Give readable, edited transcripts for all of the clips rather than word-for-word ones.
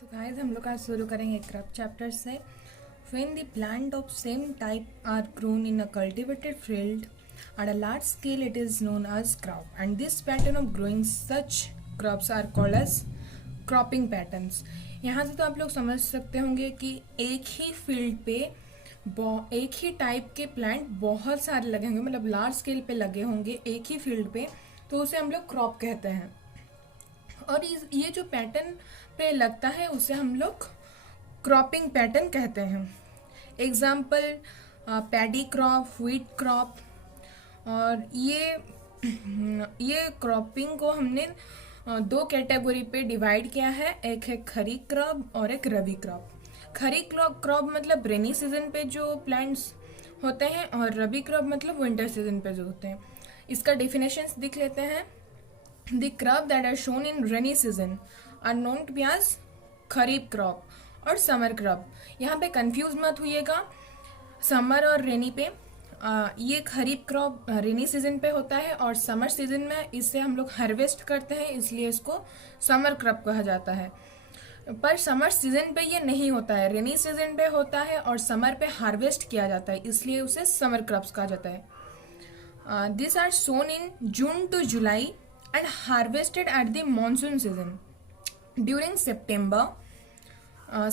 So guys हम लोग आज शुरू करेंगे क्रॉप चैप्टर से. When the plant of same type are grown in a cultivated field at a large scale, it is known as crop. And this pattern of growing such crops are called as cropping patterns. यहाँ से तो आप लोग समझ सकते होंगे कि एक ही फील्ड पे एक ही टाइप के प्लांट बहुत सारे लगे होंगे, मतलब लार्ज स्केल पे लगे होंगे एक ही फील्ड पे, तो उसे हम लोग क्रॉप कहते हैं. और ये जो पैटर्न पे लगता है उसे हम लोग क्रॉपिंग पैटर्न कहते हैं. Example paddy crop, wheat crop. और ये क्रॉपिंग को हमने दो कैटेगरी पे डिवाइड किया है. एक है खरीफ क्रॉप और एक रबी क्रॉप. खरीफ क्रॉप मतलब रेनी सीजन पे जो प्लांट्स होते हैं, और रबी क्रॉप मतलब विंटर सीजन पे जो होते हैं. इसका डेफिनेशंस देख लेते हैं. The crop that are shown in rainy season are known to be as kharif crop और समर क्रॉप. यहाँ पे कंफ्यूज मत होइएगा समर और रेनी पे. ये खरीफ क्रॉप रेनी सीजन पे होता है और समर सीजन में इसे हम लोग हार्वेस्ट करते हैं, इसलिए इसको समर क्रॉप कहा जाता है. पर समर सीजन पे ये नहीं होता है, रेनी सीजन पे होता है और समर पे हार्वेस्ट किया जाता है, इसलिए उसे समर क्रॉप्स कहा जाता है. This are sown in June to July and harvested at the monsoon season during September.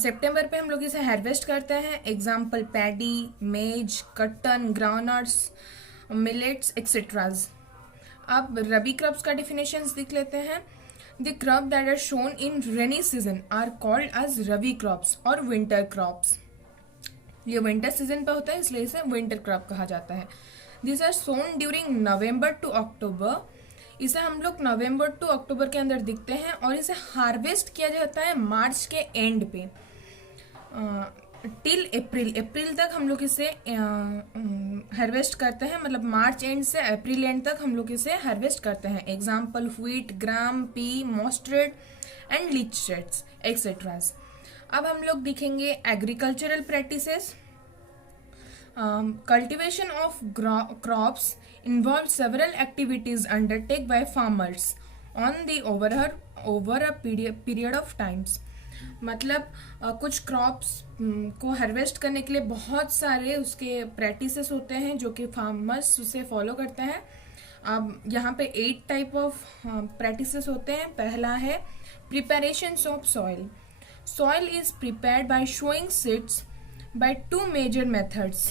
सितंबर पे हम लोग इसे हार्वेस्ट करते हैं. एग्जाम्पल पैडी, मेज, कटन, ग्राउंडनट्स, मिलेट्स एक्सेट्राज. अब रबी क्रॉप्स का डिफिनेशंस देख लेते हैं. The crop that are sown in rainy season are called as rabi crops और विंटर क्रॉप्स. ये विंटर सीजन पे होता है, इसलिए इसे विंटर क्रॉप कहा जाता है. This are sown during November to October. इसे हम लोग नवंबर टू अक्टूबर के अंदर दिखते हैं और इसे हार्वेस्ट किया जाता है मार्च के एंड पे टिल अप्रैल तक हम लोग इसे हार्वेस्ट करते हैं. मतलब मार्च एंड से अप्रैल एंड तक हम लोग इसे हार्वेस्ट करते हैं. Example wheat, gram, pea, mustard and lentils etcetera. अब हम लोग देखेंगे agricultural practices. Cultivation of crops involves several activities undertaken by farmers on the over a period of times. मतलब कुछ क्रॉप्स को हार्वेस्ट करने के लिए बहुत सारे उसके प्रैक्टिसेस होते हैं जो कि फार्मर्स उसे फॉलो करते हैं. अब यहाँ पे 8 टाइप ऑफ प्रैक्टिसेस होते हैं. पहला है preparations of soil. Soil is prepared by sowing seeds by 2 major methods.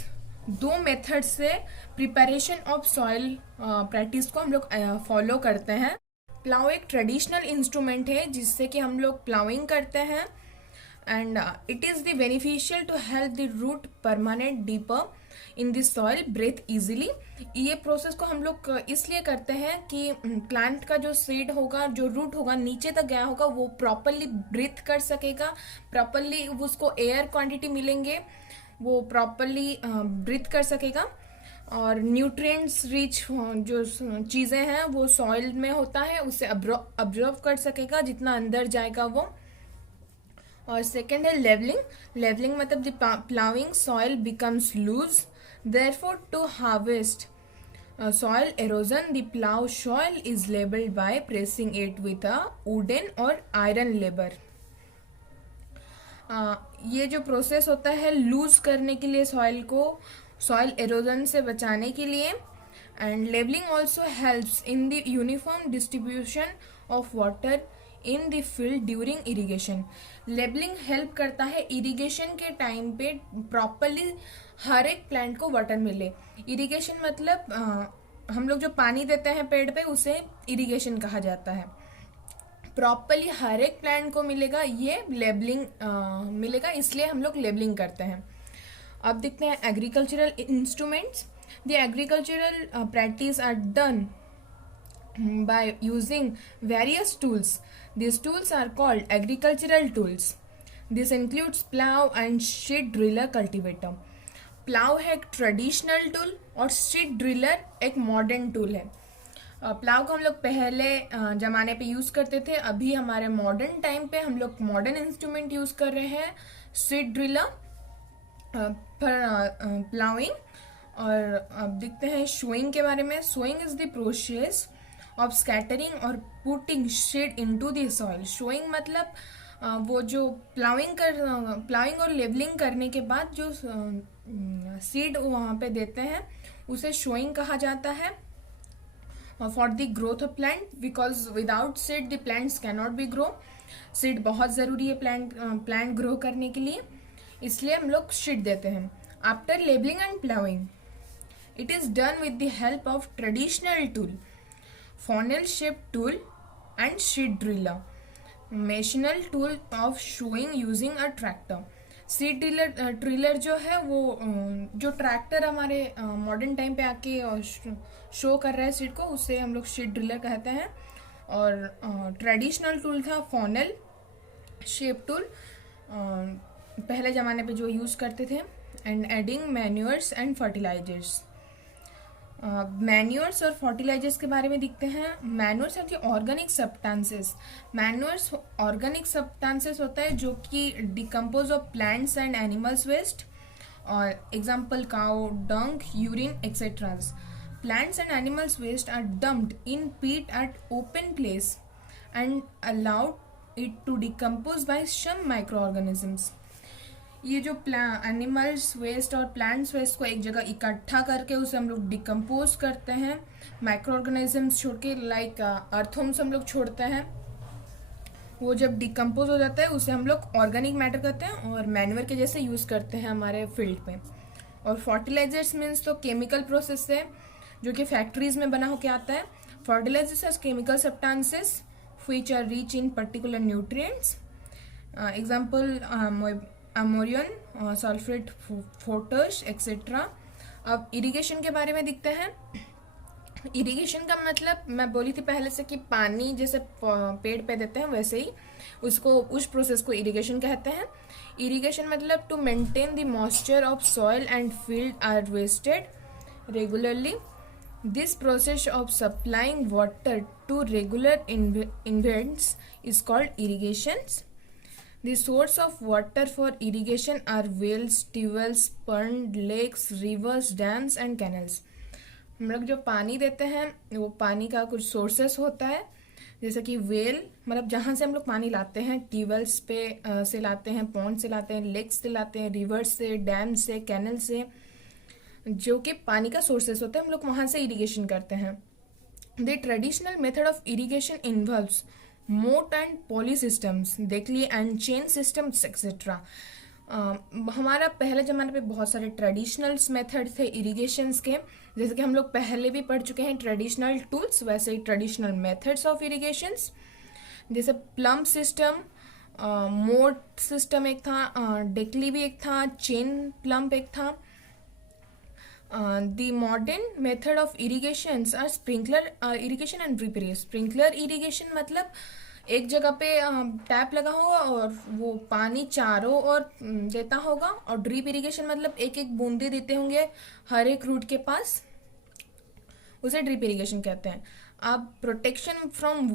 2 method से प्रिपरेशन ऑफ सॉइल प्रैक्टिस को हम लोग फॉलो करते हैं. प्लाउ एक ट्रेडिशनल इंस्ट्रूमेंट है जिससे कि हम लोग प्लाउइंग करते हैं. And it is the beneficial to help the root permanent deeper in the soil breath easily. ये प्रोसेस को हम लोग इसलिए करते हैं कि प्लांट का जो सीड होगा, जो रूट होगा, नीचे तक गया होगा, वो प्रॉपरली ब्रीथ कर सकेगा, प्रॉपरली उसको एयर क्वांटिटी मिलेंगे, वो प्रॉपरली ब्रीथ कर सकेगा. और न्यूट्रिएंट्स रिच जो चीज़ें हैं वो सॉइल में होता है, उसे अब्जॉर्व कर सकेगा जितना अंदर जाएगा वो. और सेकेंड है लेवलिंग. लेवलिंग मतलब the ploughing soil becomes loose. Therefore to harvest soil erosion the plough soil is levelled by pressing it with a wooden और आयरन लेबर. ये जो प्रोसेस होता है लूज करने के लिए सॉइल को, सॉइल एरोजन से बचाने के लिए. And levelling also helps in the uniform distribution of water in the field during irrigation. Levelling help करता है इरिगेशन के टाइम पे प्रॉपरली हर एक प्लांट को वाटर मिले. इरिगेशन मतलब हम लोग जो पानी देते हैं पेड़ पे उसे इरिगेशन कहा जाता है. प्रॉपरली हर एक प्लांट को मिलेगा, ये लेबलिंग मिलेगा, इसलिए हम लोग लेबलिंग करते हैं. अब देखते हैं agricultural instruments. The agricultural practice are done by using various tools. These tools are called agricultural tools. This includes plow and seed driller cultivator. Plough है एक ट्रेडिशनल टूल और सीड ड्रिलर एक मॉडर्न टूल है. Plough को हम लोग पहले ज़माने पे यूज़ करते थे, अभी हमारे मॉडर्न टाइम पे हम लोग मॉडर्न इंस्ट्रूमेंट यूज़ कर रहे हैं, सीड ड्रिलर फॉर प्लाउइंग. और अब देखते हैं शोइंग के बारे में. Sowing is the process of scattering और putting seed into the soil. Sowing मतलब वो जो प्लाविंग और लेबलिंग करने के बाद जो सीड वहाँ पे देते हैं उसे शोइंग कहा जाता है for the growth of plant, because without seed the plants can not be grow. Seed बहुत ज़रूरी है प्लांट ग्रो करने के लिए, इसलिए हम लोग सीड देते हैं। After labelling and ploughing it is done with the help of traditional tool, funnel shaped tool and seed driller, machinery tool of showing using a tractor। Seed driller जो है वो जो ट्रैक्टर हमारे मॉडर्न टाइम पे आके show कर रहा है सीड को, उससे हम लोग सीड ड्रिलर कहते हैं। और ट्रेडिशनल टूल था फॉनल शेप टूल, पहले ज़माने पे जो यूज़ करते थे। And adding manures and fertilisers. Manures और फर्टिलाइजर्स के बारे में देखते हैं। Manures are organic substances. Manures organic substances होता है जो कि decompose of plants and animals waste, और example cow dung, urine etcetera. Plants and animals waste are dumped in pit at open place and allowed it to decompose bye some micro organisms. ये जो animals waste और plants waste को एक जगह इकट्ठा करके उसे हम लोग डिकम्पोज करते हैं, माइक्रो ऑर्गेनिजम्स छोड़ के, लाइक अर्थवर्म्स हम लोग छोड़ते हैं। वो जब डिकम्पोज हो जाता है उसे हम लोग ऑर्गेनिक मैटर कहते हैं और मैन्यूअर के जैसे यूज़ करते हैं हमारे फील्ड पे। और फर्टिलाइजर्स मीन्स तो केमिकल प्रोसेस है जो कि फैक्ट्रीज में बना होकर आता है। Fertilisers are chemical substances which are rich in particular nutrients, example ammonium, sulphate, potash etcetera. अब इरिगेशन के बारे में दिखते हैं। इरिगेशन का मतलब मैं बोली थी पहले से कि पानी जैसे पेड़ पे देते हैं वैसे ही उस प्रोसेस को इरिगेशन कहते हैं। इरिगेशन मतलब to maintain the moisture of soil and field are वेस्टेड regularly. This process of supplying water to regular events is called irrigations. The source of water for irrigation are wells, tubewells, ponds, lakes, rivers, dams and canals। हम लोग जो पानी देते हैं वो पानी का कुछ सोर्सेस होता है, जैसे कि वेल मतलब जहाँ से हम लोग पानी लाते हैं, ट्यूबवेल्स पे से लाते हैं, पॉन्ड से लाते हैं, लेक्स से लाते हैं, रिवर्स से, डैम से, कैनल से, जो कि पानी का सोर्सेस होता है, हम लोग वहाँ से इरिगेशन करते हैं। The traditional method of irrigation involves मोट एंड पॉली सिस्टम्स, देख लिए, एंड चेन सिस्टम्स एक्सेट्रा। हमारा पहले ज़माने पे बहुत सारे ट्रेडिशनल्स मेथड थे इरिगेशंस के, जैसे कि हम लोग पहले भी पढ़ चुके हैं ट्रेडिशनल टूल्स, वैसे ही ट्रेडिशनल मेथड्स ऑफ इरिगेशंस, जैसे प्लम सिस्टम, मोट सिस्टम एक था, डेकली भी एक था, चेन प्लम्प एक था। The modern method of irrigations are sprinkler irrigation and drip irrigation। Sprinkler irrigation मतलब एक जगह पे टैप लगा होगा और वो पानी चारों ओर देता होगा, और ड्रिप इरिगेशन मतलब एक एक बूंदे देते होंगे हर एक रूट के पास, उसे ड्रिप इरिगेशन कहते हैं। अब प्रोटेक्शन फ्रॉम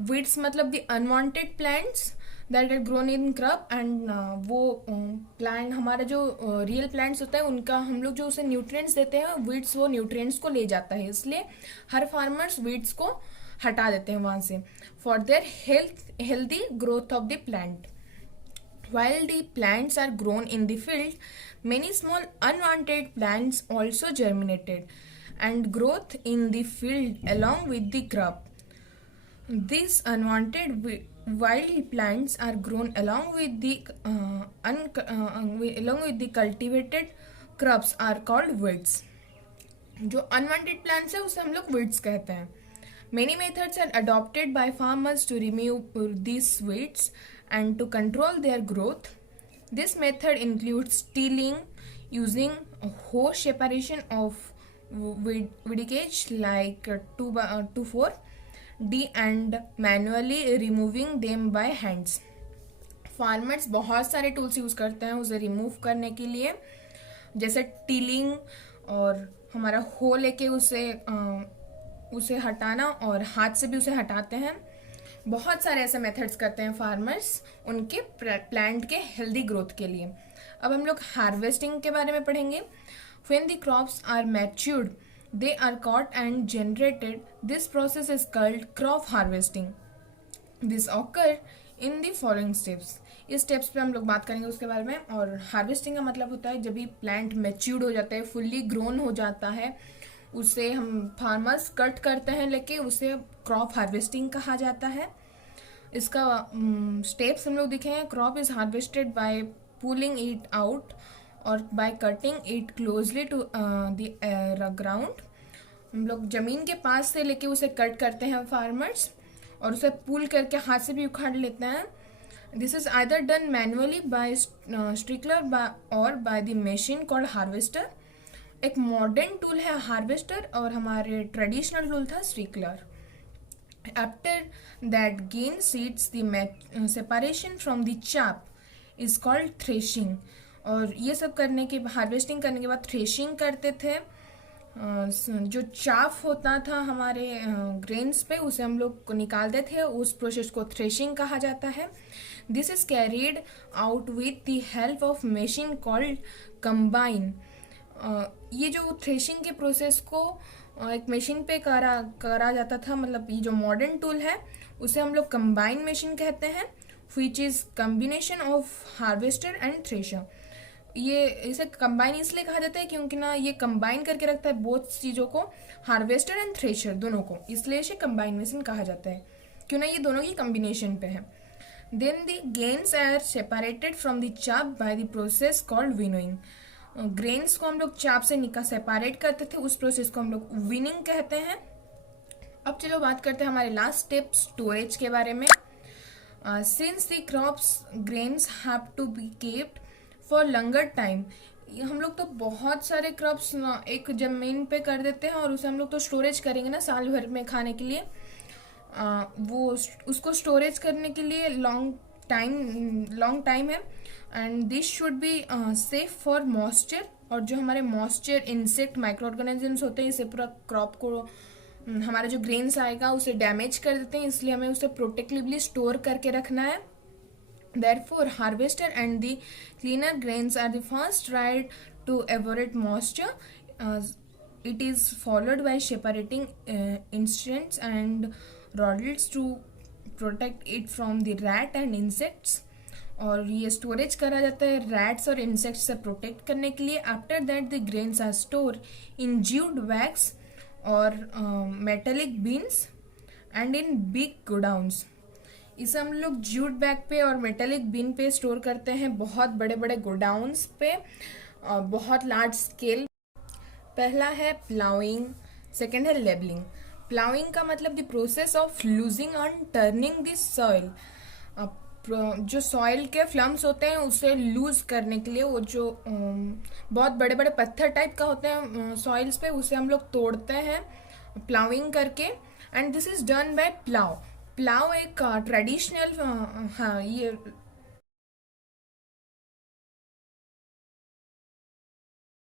वीड्स मतलब the unwanted plants that are grown in crop, and वो प्लांट हमारा जो रियल प्लांट्स होता है उनका हम लोग जो उसे न्यूट्रिएंट्स देते हैं, वीड्स वो न्यूट्रिएंट्स को ले जाता है, इसलिए हर फार्मर्स वीड्स को हटा देते हैं वहाँ से for their healthy growth of the plant. While the plants are grown in the field, many small unwanted plants also germinated and growth in the field along with the crop. These unwanted wild plants are grown along with the cultivated crops are called weeds। जो unwanted plants है उसे हम लोग weeds कहते हैं। Many methods are adopted by farmers to remove these weeds and to control their growth. This method includes tilling, using hoe separation of weedage like 2/4 D and manually removing them by hands। Farmers बहुत सारे tools use करते हैं उसे remove करने के लिए, जैसे tilling और हमारा हो लेके उसे हटाना, और हाथ से भी उसे हटाते हैं। बहुत सारे ऐसे मेथड्स करते हैं फार्मर्स उनके प्लांट के हेल्दी ग्रोथ के लिए। अब हम लोग हार्वेस्टिंग के बारे में पढ़ेंगे। When the crops are matured they are caught and generated. This process is called crop harvesting. This occurs in the following steps. इस स्टेप्स पे हम लोग बात करेंगे उसके बारे में। और हार्वेस्टिंग का मतलब होता है जब भी प्लांट मैच्योर्ड हो जाता है, फुल्ली ग्रोन हो जाता है, उसे हम फार्मर्स कट करते हैं, लेके उसे क्रॉप हार्वेस्टिंग कहा जाता है। इसका स्टेप्स हम लोग देखे हैं। Crop is harvested by pulling it out और by cutting it closely to the ground. हम लोग जमीन के पास से लेके उसे कट करते हैं फार्मर्स, और उसे पुल करके हाथ से भी उखाड़ लेते हैं। This is either done manually by sickle और by the machine called harvester. एक मॉडर्न टूल है हार्वेस्टर और हमारे ट्रेडिशनल टूल था sickle. After that gain seeds the separation from the chaff is called threshing। और ये सब करने के हार्वेस्टिंग करने के बाद थ्रेशिंग करते थे। जो चाफ होता था हमारे ग्रेन्स पे, उसे हम लोग को निकालते थे, उस प्रोसेस को थ्रेशिंग कहा जाता है। This is carried out with the help of machine called combine. ये जो थ्रेशिंग के प्रोसेस को एक मशीन पे करा जाता था, मतलब ये जो मॉडर्न टूल है उसे हम लोग कंबाइन मशीन कहते हैं, which is combination of harvester and thresher. ये इसे कंबाइन इसलिए कहा जाता है क्योंकि ना ये कंबाइन करके रखता है बहुत चीज़ों को, हार्वेस्टर एंड थ्रेशर दोनों को, इसलिए इसे कंबाइन मशीन कहा जाता है, क्यों ना ये दोनों की कम्बिनेशन पे है। Then the grains are separated from the chaff by the process called winnowing. Grains को हम लोग चाप से सेपरेट करते थे, उस प्रोसेस को हम लोग विनिंग कहते हैं। अब चलो बात करते हैं हमारे लास्ट स्टेप स्टोरेज के बारे में। Since the crops grains have to be kept for longer time. हम लोग तो बहुत सारे क्रॉप्स एक जमीन पे कर देते हैं और उसे हम लोग तो स्टोरेज करेंगे ना साल भर में खाने के लिए। वो उसको स्टोरेज करने के लिए लॉन्ग टाइम है। And this should be safe for moisture. और जो हमारे मॉइस्चर, इंसेक्ट, माइक्रो ऑर्गेनिजम्स होते हैं, इसे पूरा क्रॉप को हमारा जो ग्रेन्स आएगा उसे डैमेज कर देते हैं, इसलिए हमें उसे प्रोटेक्टिवली स्टोर करके रखना है। Therefore, harvester and the cleaner grains are the first tried to avoid moisture. It is followed by separating insects and rodents to protect it from the rat and insects. और ये स्टोरेज करा जाता है rats और insects से protect करने के लिए। After that the grains are store in jute bags और metallic bins and in big godowns. इसे हम लोग ज्यूट बैग पे और मेटेलिक बिन पे स्टोर करते हैं, बहुत बड़े बड़े गोडाउन्स पे, बहुत लार्ज स्केल। पहला है प्लाउइंग, सेकेंड है लेबलिंग। प्लाउइंग का मतलब the process of losing and turning the soil. जो सॉइल के फ्लम्स होते हैं उसे लूज करने के लिए, वो जो बहुत बड़े बड़े पत्थर टाइप का होते हैं सॉइल्स पे, उसे हम लोग तोड़ते हैं प्लाउइंग करके। And this is done by plough. Plough एक ट्रेडिशनल, हाँ, ये